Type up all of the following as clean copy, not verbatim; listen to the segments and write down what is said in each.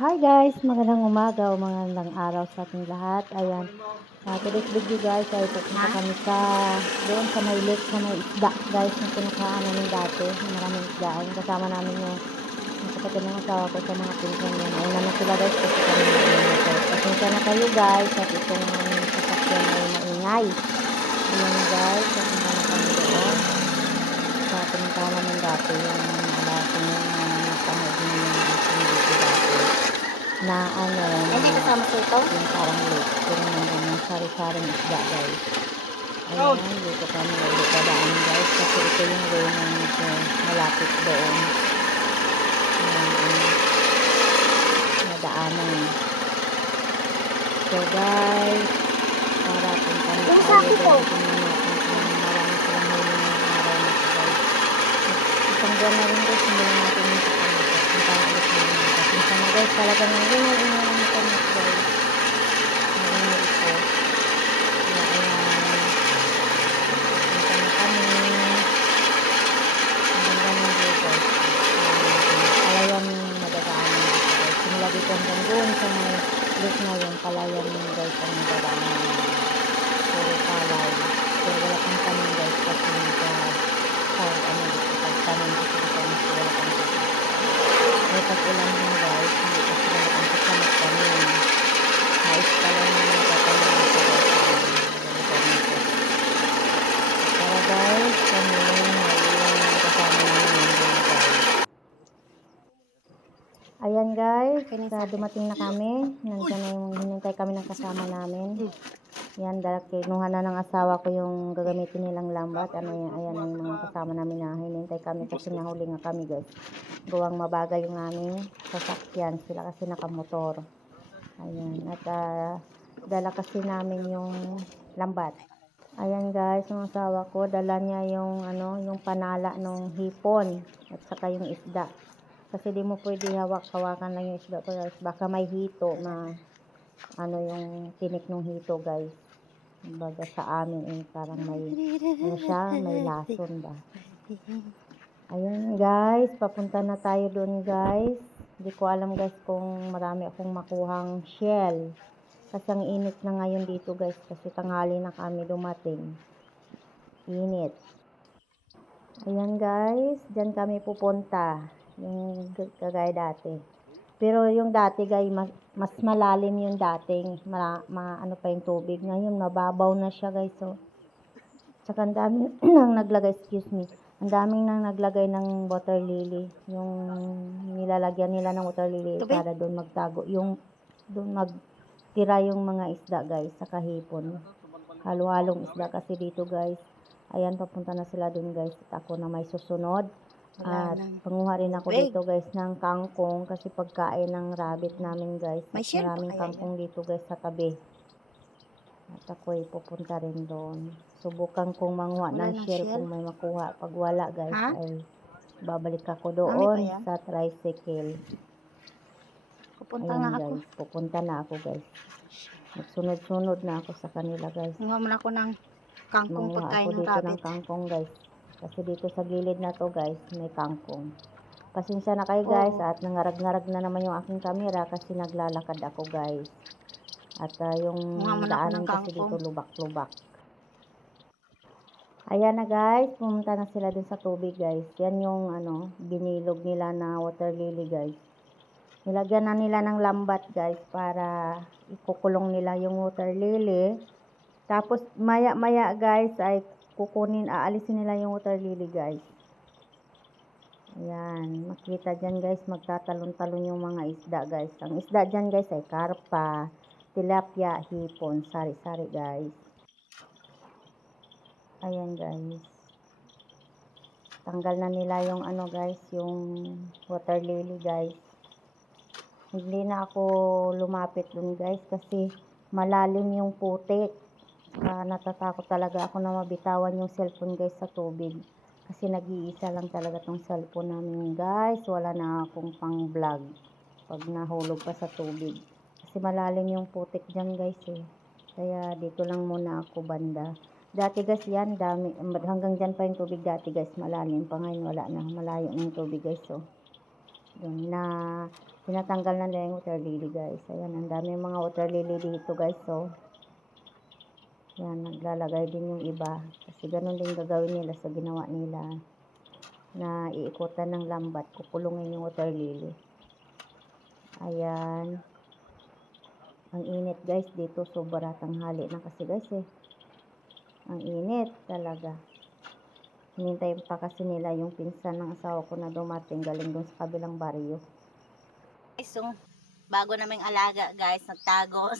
Hi guys, magandang umaga o magandang araw sa ating lahat. Ayan, today's video guys ay pupunta kami doon sa may lake sa may isda guys na kinukuhaan namin dati. Maraming isda. Ayun, kasama namin yung kapatid ng asawa ko sa mga pinsan yun. Ayun naman sila guys kasi kami nag-motor. Pasensya na kayo guys at itong sasakyan ay maingay. Ayan guys, pupunta na kami doon. Sa pinuntahan namin dati yung alasin yung napanood namin dito dati. Na ano, Hindi kasama sa ito? yung parang lake. Pero nandun yung sari-saring isda guys. Ayan, dito kami ulit dadaan guys. Kasi ito yung way na medyo malapit doon. Ayan, nadaanan. So guys, para punta na tayo doon. Tingnan natin kung marami silang huli ng araw na ito guys. Isang buwan na rin guys, hindi natin yung punta ulit namin. Kasi sana guys, talaga nang ingay-ingay ang internet guys. Maingay ito. Kaya ayan, punta na kami. Ang ganda ng view guys. Palayan yung madadaanan dito guys. Simula dito hanggang doon sa may lake na yun, palayan yung guys ang madadaanan. Puro palay. Pero wala pang tanim guys kasi ano dito pagtanim kasi dito mas wala pang tubig. May pag-ulan din guys, hindi kasi wala pang kasamot kami. Mais pala yung natatanim dito guys. Pero guys, kami may kasama namin nandun guys. Ayan guys, dumating na kami. Nandiyan na yung hinintay kami ng kasama namin. Yan, dahil kinuha na ng asawa ko yung gagamitin nilang lambat. Ayan na yung mga kasama namin na hinintay kami kasi nahuli nga kami guys. Gawang mabagay yung aming sasakyan. Sila kasi nakamotor. Ayan, at dala kasi namin yung lambat. Ayan guys, yung asawa ko, dala niya yung yung panala ng hipon at saka yung isda. Kasi di mo pwede hawak-hawakan lang yung isda ko guys. Baka may hito na yung tinik ng hito guys. Baga sa amin parang may may lason ba. Ayun guys, papunta na tayo doon guys. Hindi ko alam guys kung marami akong makuhang shell. Kasi ang init na ngayon dito guys. Kasi tanghali na kami dumating. Init. Ayan guys, dyan kami pupunta. Yung kagaya dati. Pero yung dati guys, mas malalim yung dating. Ano pa yung tubig. Ngayon, mababaw na siya guys. So, tsaka ang dami nang naglagay, excuse me. Ang daming nang naglagay ng water lily. Yung nilalagyan nila ng water lily para doon magtago. Doon magtira yung mga isda guys sa kahipon. Halo-halong isda kasi dito guys. Ayan, papunta na sila doon guys. At ako na may susunod. At panguha rin ako dito guys ng kangkong kasi pagkain ng rabbit namin guys. Maraming kangkong dito guys sa tabi. At ako'y pupunta rin doon. Subukan kong manguha ng shell kung may makuha. Pag wala guys ay babalik ako doon sa tricycle. Ayan guys, pupunta na ako guys. Magsunod-sunod na ako sa kanila guys. Manguha mo na ako ng kangkong pagkain ng rabbit. Ng kangkong guys. Kasi dito sa gilid na to guys, may kangkong. Pasensya na kayo guys at nangarag-ngarag na naman yung aking camera kasi naglalakad ako guys. At yung daanan kasi dito lubak-lubak. Ayan na guys, pumunta na sila dun sa tubig guys. Yan yung binilog nila na water lily guys. Nilagyan na nila ng lambat guys para ikukulong nila yung water lily. Tapos maya-maya guys ay aalisin nila yung water lily guys. Ayan, makita dyan guys, magtatalon-talon yung mga isda guys. Ang isda dyan guys ay karpa, tilapia, hipon, sari-sari guys. Ayan guys. Tanggal na nila yung guys, yung water lily guys. Hindi na ako lumapit dun guys kasi malalim yung putik. Natatakot talaga ako na mabitawan yung cellphone guys sa tubig. Kasi nag-iisa lang talaga tong cellphone namin guys. Wala na akong pang vlog pag nahulog pa sa tubig. Kasi malalim yung putik dyan guys eh. Kaya dito lang muna ako banda. Dati guys yan, dami. Hanggang dyan pa yung tubig dati guys, malalim. Pa ngayon wala na, malayo na yung tubig guys. So, Yun, na tinatanggal na nila yung water lily guys. Ayan, ang dami yung mga water lily dito guys. So, yan, naglalagay din yung iba. Kasi ganun din gagawin nila sa ginawa nila. Na iikutan ng lambat, kukulungin yung water lily. Ayan. Ang init guys dito, sobra tanghali na kasi guys eh. Ang init talaga. Hinintay pa kasi nila yung pinsan ng asawa ko na dumating galing dun sa kabilang baryo. So, bago naming alaga guys, nagtago.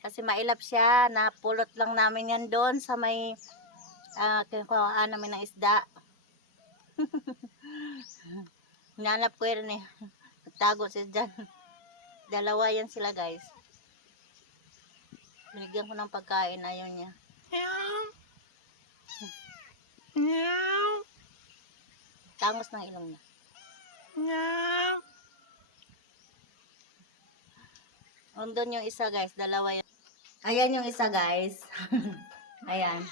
Kasi mailap siya, napulot lang namin yan doon sa may kinukuhaan namin ng isda. Hinanap ko yun eh. Nagtago siya dyan. Dalawa yan sila guys. Binigyan ko ng pagkain, ayaw niya. Tangos ng ilong niya. Andun yung isa guys, dalawa yun. Ayan yung isa guys. Ayan.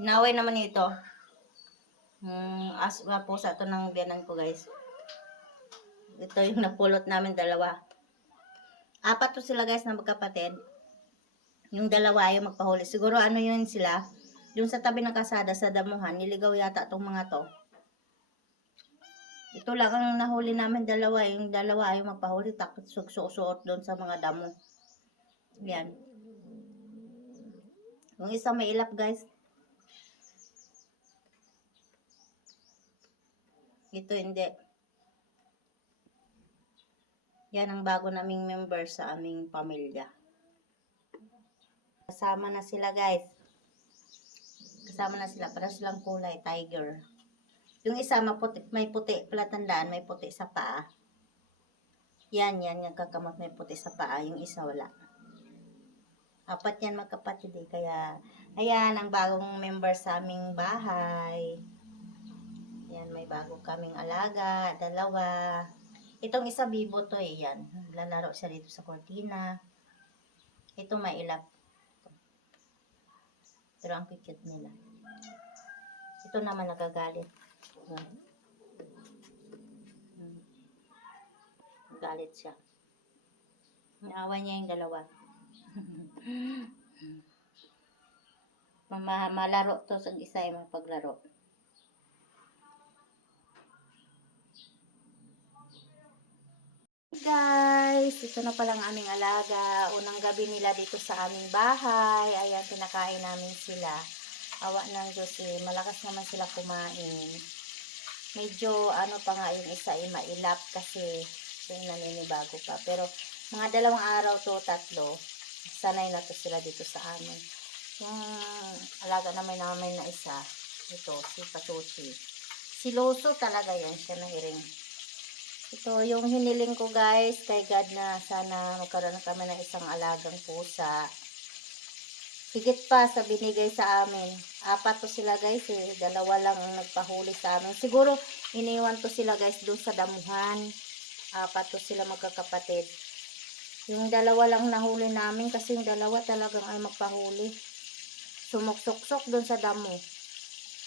Inaway naman ito. Pusa to ng biyanan ko guys. Ito yung napulot namin, dalawa. Apat to sila guys na magkapatid. Yung dalawa yung magpahuli. Siguro ano yun sila. Yung sa tabi ng kasada sa damuhan, niligaw yata tong mga to. Ito lang ang nahuli namin, dalawa. Yung dalawa ay magpahuli, takot suot doon sa mga damo. Yan. Yung isa may ilap guys. Ito hindi. Yan ang bago naming member sa aming pamilya. Kasama na sila guys. Kasama na sila. Para silang kulay, tiger. Yung isa maputi, may puti, pala tandaan, may puti sa paa. Yan, yung kakamot may puti sa paa. Yung isa wala. Apat yan magkapatid eh. Kaya, ayan, ang bagong member sa aming bahay. Yan, may bago kaming alaga, dalawa. Itong isa bibo to eh, yan. Lalaro siya dito sa cortina. Ito mailap. Pero ang cute nila. Ito naman nagagalit. Galit siya. Naawa niya yung dalawa. Malaro to sa isa ay mapaglaro. Guys, ito na palang aming alaga. Unang gabi nila dito sa aming bahay. Ayan, pinakain namin sila. Awa ng Diyos eh. Malakas naman sila kumain. Medyo ano pa nga yung isa ay mailap kasi yung naninibago pa. Pero mga 2 araw to 3, sanay na to sila dito sa amin. Yung alaga naman na isa, ito, si Patuti. Siloso talaga yan, siya na hiring. Ito yung hiniling ko guys kay God na sana magkaroon kami ng isang alagang pusa. Higit pa sa binigay sa amin. 4 to sila guys eh. 2 lang ang nagpahuli sa amin. Siguro iniwan to sila guys dun sa damuhan. 4 to sila magkakapatid. Yung 2 lang nahuli namin kasi yung 2 talagang ay magpahuli. Sumuksok-sok dun sa damo.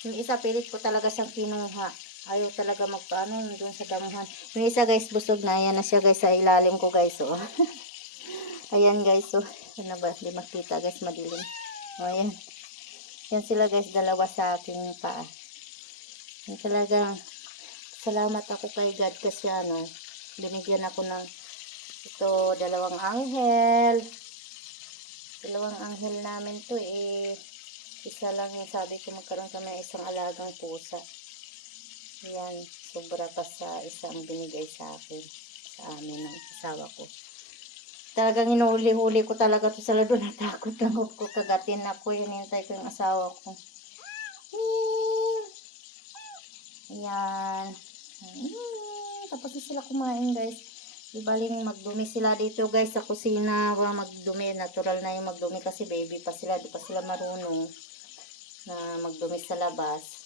Yung isa pilit ko talaga siyang kinuha. Ayaw talaga magpaano dun sa damuhan. Yung isa guys busog na. Ayan na siya guys sa ilalim ko guys. Oh. Ayan guys. Oh. Ano ba? Hindi makita guys. Madilim. O, ayan. Yan sila guys. 2 sa aking paa. Yan talagang salamat ako kay God kasi ano. Binigyan ako ng ito 2 anghel. 2 anghel namin to eh. Isa lang yung sabi ko magkaroon kami ng isang alagang pusa. Yan. Sobra pa sa isang binigay sa akin. Sa amin ng asawa ko. Talagang hinuli-huli ko talaga to sa lado. Natakot lang ako kagatin ako. Hinintay ko yung asawa ko. Ayan. Tapos sila kumain guys. Ibaling magdumi sila dito guys sa kusina. Magdumi. Natural na yung magdumi kasi baby pa sila. Di pa sila marunong na magdumi sa labas.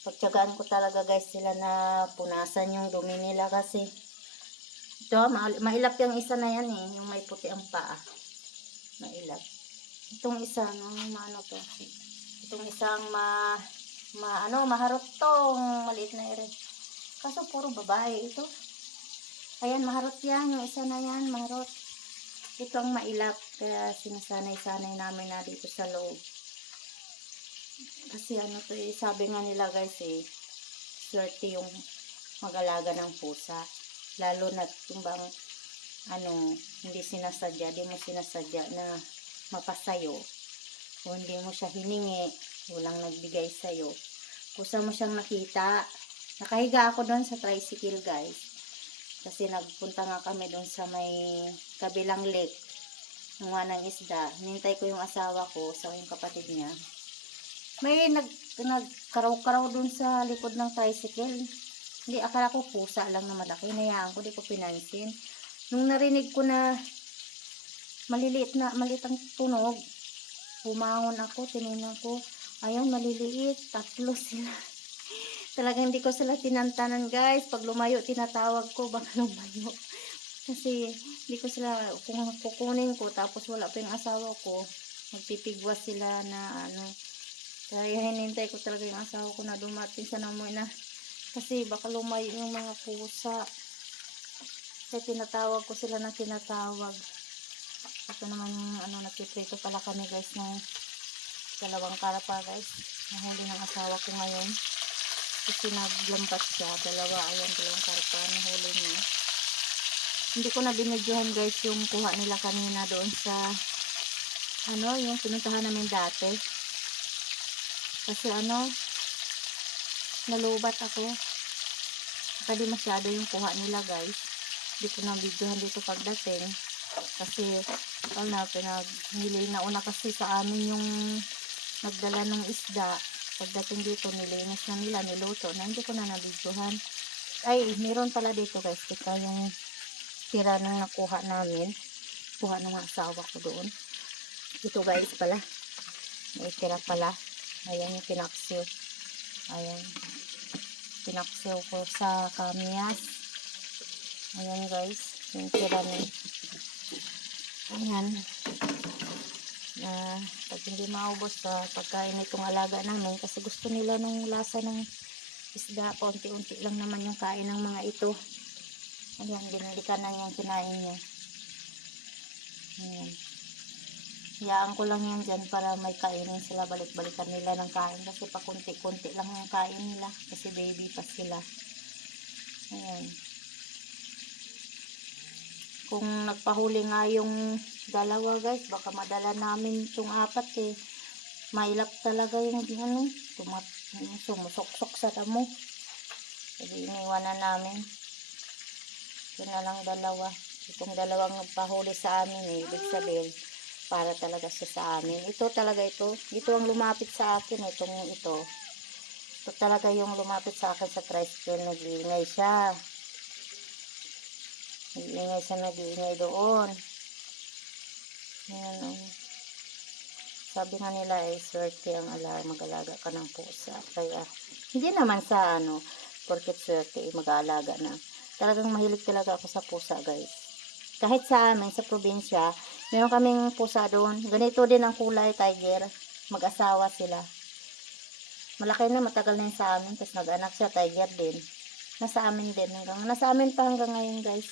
Pagtyagaan ko talaga guys sila na punasan yung dumi nila kasi ito, mailap yung isa na yan eh. Yung may puti ang paa. Mailap. Itong isa, no? Maano to? Itong isang maharot tong maliit na ere. Kaso puro babae ito. Ayan, maharot yan. Yung isa na yan, maharot. Ito ang mailap. Kaya sinasanay-sanay namin na dito sa loob. Kasi ano to eh, sabi nga nila guys eh, swerte yung mag-alaga ng pusa. Lalo na kung bang ano, hindi sinasadya, di mo sinasadya na mapasayo. O hindi mo siya hiningi, walang nagbigay sa'yo. Kusa mo siyang nakita. Nakahiga ako doon sa tricycle guys. Kasi nagpunta nga kami doon sa may kabilang lake. Nunga ng isda. Nintay ko yung asawa ko sa yung kapatid niya. May nagkaraw-karaw doon sa likod ng tricycle. Hindi, akala ko pusa lang na malaki. Hinayaan ko, di ko pinansin. Nung narinig ko na maliit ang tunog, bumangon ako, tinignan ko, ayan, maliliit, 3 sila. Talagang hindi ko sila tinantanan guys. Pag lumayo, tinatawag ko, baka lumayo. Kasi hindi ko sila, kung kukunin ko, tapos wala pa yung asawa ko, magpipigwas sila na ano. Kaya hinintay ko talaga yung asawa ko na dumating sa namoy na. Kasi baka lumayo yung mga pusa. Kaya tinatawag ko sila na tinatawag. Ito naman yung ano, nagpiprito pala kami guys ng 2 karapa guys. Nahuli ng asawa ko ngayon. Kasi naglambat siya. 2, ayan, 2 karapa. Nahuli niya. Hindi ko na binidyohan guys yung kuha nila kanina doon sa ano, yung pinuntahan namin dati. Kasi ano, nalubat ako. Saka di masyado yung kuha nila guys. Hindi ko na videohan dito pagdating. Kasi nauna kasi sa amin yung nagdala ng isda. Pagdating dito, nilinis na nila, niluto na. Hindi ko na nabidyohan. Ay, meron pala dito guys. Ito yung tira ng nakuha namin. Kuha ng asawa ko doon. Ito guys pala. May tira pala. Ayan yung pinaksiw. Ayan. Pinaksiw ko sa kamyas. Ayan guys. Yung tira niya. Ayan. Pag hindi maubos sa pagkain itong alaga namin. Kasi gusto nila nung lasa ng isda. Paunti-unti lang naman yung kain ng mga ito. Ayan. Binalikan na yung kinain niya. Ayan. Hiyaan ko lang yan dyan para may kainin sila, balik-balikan nila ng kain kasi pakunti-kunti lang yung kain nila kasi baby pa sila. Ayan. Kung nagpahuli nga yung 2 guys, baka madala namin itong 4 eh. Mailap talaga yung ano, sumusok-sok sa damo. Jadi iniwan na namin. Ito na lang 2. Itong 2 nagpahuli sa amin eh, ibig sabihin para talaga siya sa amin. Ito talaga ito. Ito ang lumapit sa akin. Ito. Ito talaga yung lumapit sa akin sa tricycle. Nag-iingay siya. Nag-iingay doon. Ayan. Sabi nga nila ay swerte ang mag-alaga ka ng pusa. Kaya, hindi naman sa ano, porket swerte mag-aalaga na. Talagang mahilig talaga ako sa pusa guys. Kahit sa amin, sa probinsya, meron kaming pusa doon. Ganito din ang kulay, tiger. Mag-asawa sila. Malaki na, matagal na yun sa amin. Tapos nag-anak siya, tiger din. Nasa amin din. Nasa amin pa hanggang ngayon, guys.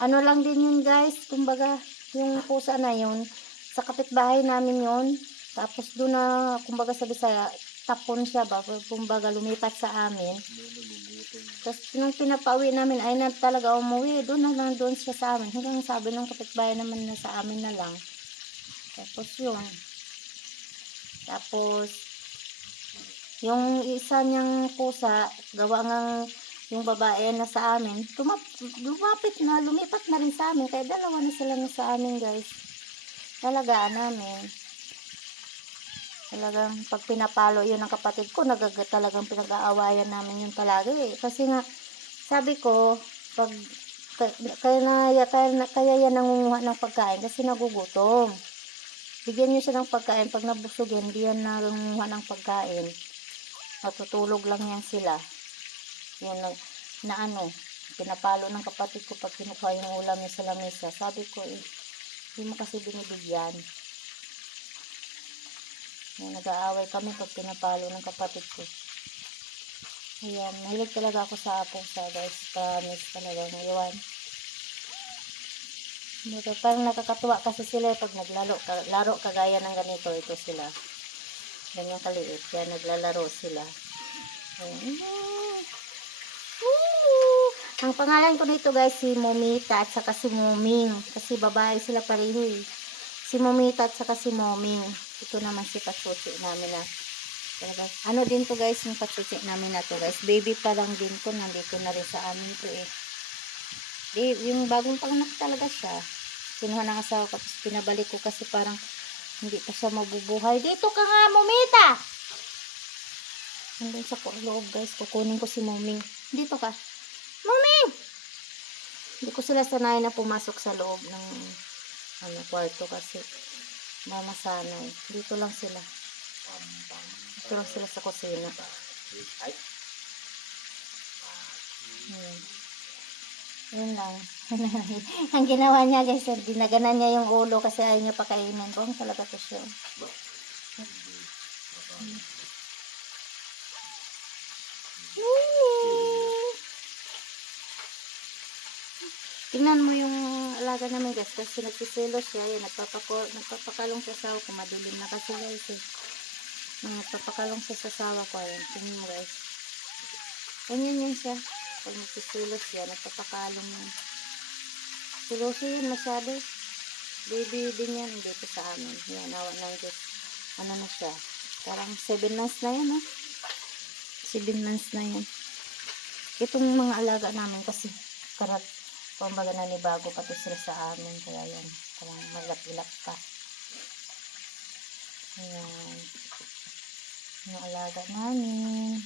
Ano lang din yun, guys. Kumbaga, yung pusa na yun, sa kapitbahay namin yun. Tapos doon na, kumbaga sabi sa tapon siya ba? Kumbaga lumipat sa amin. Tapos nung pinapauwi namin ay na talaga umuwi, doon na lang doon siya sa amin. Hanggang sabi ng kapitbahay naman na sa amin na lang. Tapos yun. Tapos yung isa niyang pusa, gawa ngang yung babae na sa amin, lumipat na rin sa amin. Kaya 2 na sila na sa amin guys. Talagaan namin. Talagang pag pinapalo yun ng kapatid ko, talagang pinag-aawayan namin yung talaga eh. Kasi nga, sabi ko, kaya yan nangunguha ng pagkain kasi nagugutom. Bigyan nyo siya ng pagkain. Pag nabusog yan, hindi yan nangunguha ng pagkain. Matutulog lang yan sila. Yan na ano, pinapalo ng kapatid ko pag kinukuha yung ulam niya sa lamesa. Sabi ko eh, hindi mo kasi binibigyan. Nag-aaway kami pag pinapalo ng kapatid ko. Ayan, mahilig talaga ako sa pusa guys. Promise talaga ngayon. Dito, parang nakakatuwa kasi sila pag laro kagaya ng ganito, ito sila. Ganyan kaliit. Yan, naglalaro sila. Ayan. Woo! Ang pangalan ko nito guys, si Momita at saka si Moming. Kasi babae sila pareho eh. Si Momita at saka si Moming. Ito naman si Pachuchi namin na. Ano din to guys, yung Pachuchi namin na to guys. Baby pa lang din to, nandito na rin sa amin to eh. Yung bagong panganak talaga siya. Kinuha ng asawa ko, tapos pinabalik ko kasi parang hindi pa siya mabubuhay. Dito ka nga, Momita! Nandun sa loob guys, kukunin ko si Moming. Dito ka. Moming! Hindi ko sila sanay na pumasok sa loob ng kwarto kasi mamasanay. Dito lang sila. Dito lang sila sa kusina. Yun lang. Ang ginawa niya guys, dinaganan niya yung ulo kasi ayaw niya pakainin. Buong talaga to siya. Tingnan mo yung alaga namin guys, kasi nagsiselo siya, yan, nagpapakalong sa sawa ko, madilim na kasi guys eh. Nagpapakalong siya sa sawa ko, ayan, tingnan mo guys. Ganyan yan siya, pag nagsiselo siya, nagpapakalong yan. Siloso yun masyado, baby din yan dito sa amin, yan, awa ng Diyos. Ano na siya, parang 7 months na yan ha, 7 months na yan. Itong mga alaga namin kasi karat, kumbaga nanibago pati sila sa amin, kaya yan, parang malap-ilap pa. Ayan, yung alaga namin.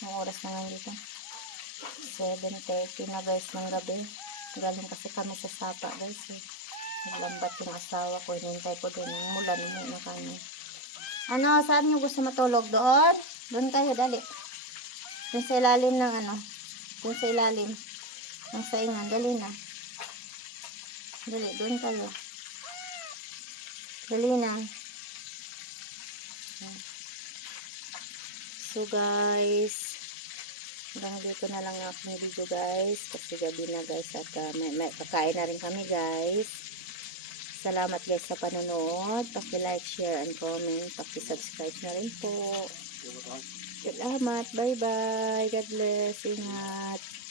Ang oras na nga dito, 7:30 na guys ng gabi. Galing kasi kami sa Sapa guys eh. Naglambat yung asawa ko, hinintay ko din yung mulan na kami. Ano, saan nyo gusto matulog? Doon? Doon kayo, dali. Doon sa ilalim ng doon sa ilalim ng saingan, dali na. Dali, doon kayo. Dali na. So guys, hanggang dito na lang aking video guys. Kasi gabi na guys at may pagkain na rin kami guys. Salamat guys sa panonood. Paki-like, share, and comment. Paki-subscribe na rin po. Salamat. Bye bye. God bless. Ingat.